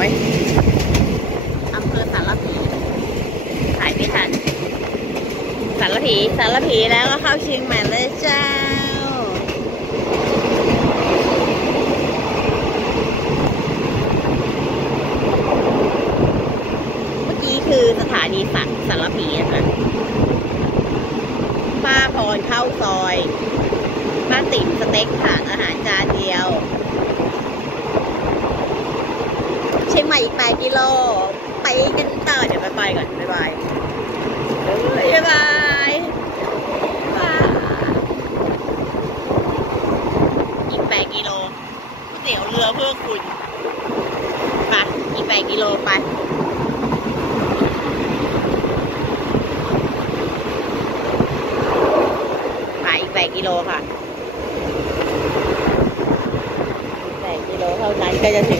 อยอำเภอสารพีถ่ายไม่ทันสารพีแล้วก็เข้าเชียงใหม่เลยเจ้าเมื่อกี้คือสถานีสารพีนะคะป้าพรเข้าซอยป้าติ๋มสเต็กค่ะอาหารจานเดียวเชียงใหม่อีก8 กิโลไปกันต่อเดี๋ยวไปก่อนบ๊ายบายอีก8 กิโลก๋วยเตี๋ยวเรือเพื่อคุณไปอีก8 กิโลไปอีก8 กิโลค่ะ8 กิโลเท่านั้นก็จะถึง